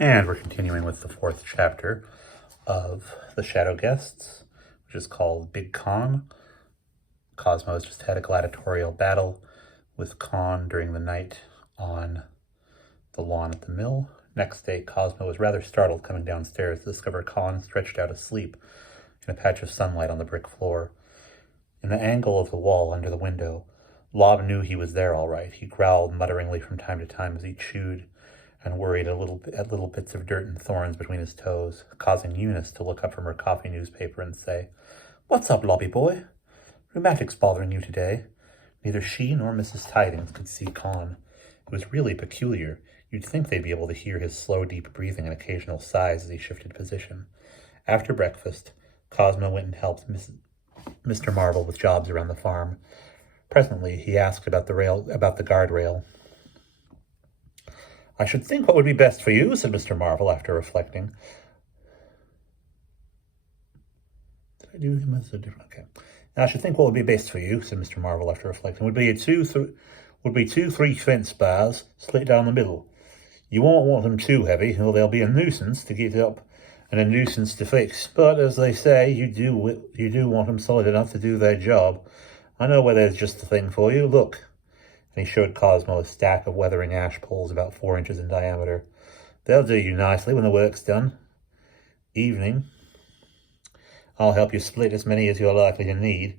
And we're continuing with the fourth chapter of The Shadow Guests, which is called Big Con. Cosmo has just had a gladiatorial battle with Con during the night on the lawn at the mill. Next day, Cosmo was rather startled coming downstairs to discover Con stretched out asleep in a patch of sunlight on the brick floor. In the angle of the wall under the window, Lob knew he was there all right. He growled mutteringly from time to time as he chewed and worried at little bits of dirt and thorns between his toes, causing Eunice to look up from her coffee newspaper and say, "What's up, Lobby boy? Rheumatic's bothering you today." Neither she nor Mrs. Tidings could see Con. It was really peculiar. You'd think they'd be able to hear his slow, deep breathing and occasional sighs as he shifted position. After breakfast, Cosmo went and helped Mr. Marvel with jobs around the farm. Presently, he asked about the guardrail. "I should think what would be best for you," said Mr. Marvel after reflecting. Did I do him as a different? Okay. "I should think what would be best for you," said Mr. Marvel after reflecting, would be two 3 fence bars split down the middle. You won't want them too heavy, or they'll be a nuisance to get up and a nuisance to fix. But as they say, you do want them solid enough to do their job. I know where there's just the thing for you. Look." And he showed Cosmo a stack of weathering ash poles about 4 inches in diameter. "They'll do you nicely when the work's done. Evening, I'll help you split as many as you're likely to need.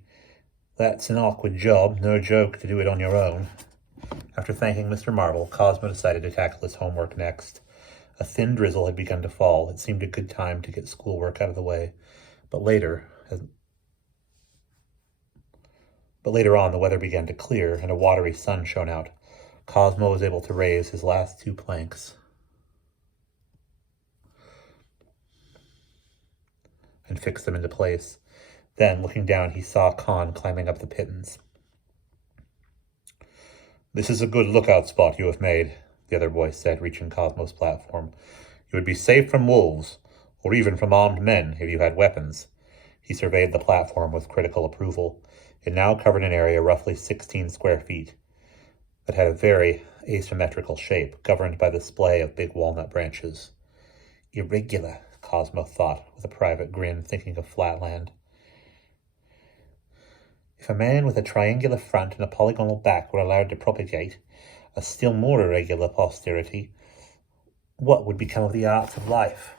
That's an awkward job, no joke to do it on your own." After thanking Mr. Marvel, Cosmo decided to tackle his homework next. A thin drizzle had begun to fall. It seemed a good time to get schoolwork out of the way. But later on, the weather began to clear, and a watery sun shone out. Cosmo was able to raise his last 2 planks and fix them into place. Then, looking down, he saw Con climbing up the pittance. "This is a good lookout spot you have made," the other boy said, reaching Cosmo's platform. "You would be safe from wolves, or even from armed men, if you had weapons." He surveyed the platform with critical approval. It now covered an area roughly 16 square feet that had a very asymmetrical shape, governed by the display of big walnut branches. Irregular, Cosmo thought, with a private grin, thinking of Flatland. If a man with a triangular front and a polygonal back were allowed to propagate a still more irregular posterity, what would become of the arts of life?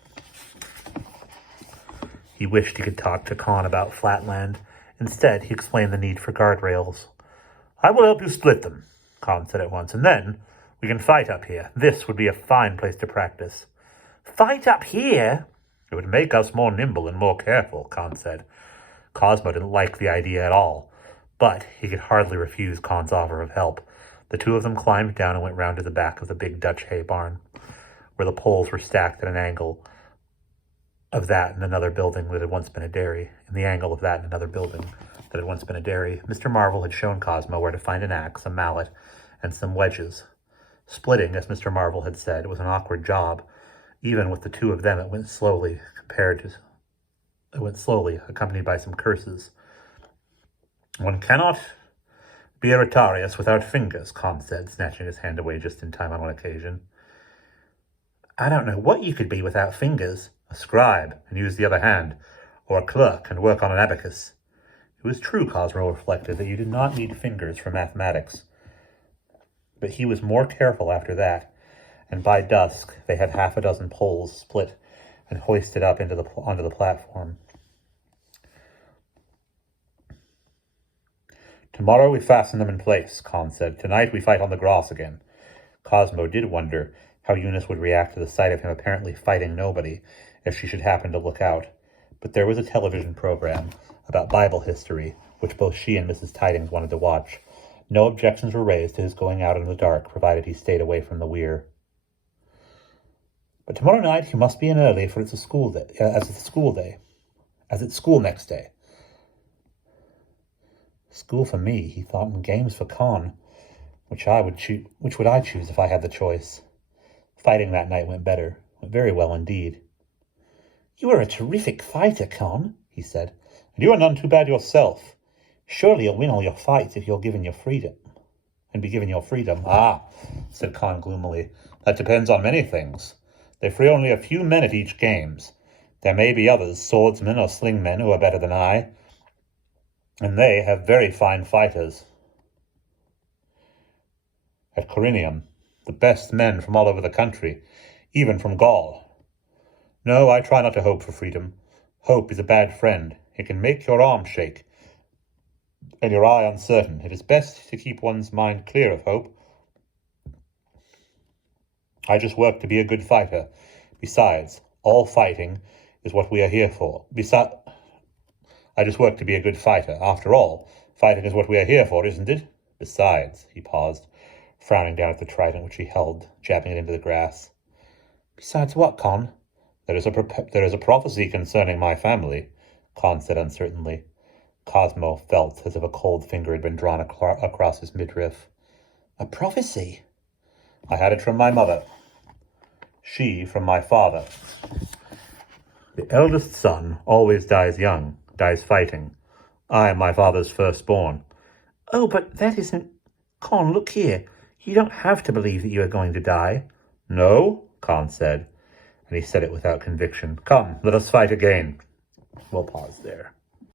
He wished he could talk to Con about Flatland. Instead, he explained the need for guardrails. "I will help you split them," Con said at once, "and then we can fight up here. This would be a fine place to practice." "Fight up here?" "It would make us more nimble and more careful," Con said. Cosmo didn't like the idea at all, but he could hardly refuse Con's offer of help. The 2 of them climbed down and went round to the back of the big Dutch hay barn, where the poles were stacked at an angle of that and another building that had once been a dairy. In the angle of that and another building that had once been a dairy, Mr. Marvel had shown Cosmo where to find an axe, a mallet, and some wedges. Splitting, as Mr. Marvel had said, was an awkward job. Even with the 2 of them, it went slowly, accompanied by some curses. "One cannot be a rotarius without fingers," Con said, snatching his hand away just in time on one occasion. "I don't know what you could be without fingers. A scribe, and use the other hand, or a clerk, and work on an abacus." It was true, Cosmo reflected, that you did not need fingers for mathematics. But he was more careful after that, and by dusk they had 6 poles split and hoisted up onto the platform. "Tomorrow we fasten them in place," Con said. "Tonight we fight on the grass again." Cosmo did wonder how Eunice would react to the sight of him apparently fighting nobody if she should happen to look out. But there was a television program about Bible history, which both she and Mrs. Tidings wanted to watch. No objections were raised to his going out in the dark, provided he stayed away from the weir. "But tomorrow night you must be in early, for it's school next day." School for me, he thought, and games for Con. Which would I choose if I had the choice? Fighting that night went very well indeed. "You are a terrific fighter, Con," he said. "And you are none too bad yourself. Surely you'll win all your fights if you're given your freedom." "And be given your freedom." "Ah," said Con gloomily, "that depends on many things. They free only a few men at each games. There may be others, swordsmen or slingmen, who are better than I, and they have very fine fighters. At Corinium, the best men from all over the country, even from Gaul. No, I try not to hope for freedom. Hope is a bad friend. It can make your arm shake, and your eye uncertain. It is best to keep one's mind clear of hope. I just work to be a good fighter. Besides, all fighting is what we are here for. I just work to be a good fighter. After all, fighting is what we are here for, isn't it? Besides, he paused, frowning down at the trident which he held, jabbing it into the grass. Besides what, Con? There is a prophecy concerning my family, Con said uncertainly. Cosmo felt as if a cold finger had been drawn across his midriff. A prophecy? I had it from my mother. She from my father. The eldest son always dies young, dies fighting. I am my father's firstborn. Oh, but that isn't... Con, look here. You don't have to believe that you are going to die. No, Con said, and he said it without conviction. Come, let us fight again. We'll pause there.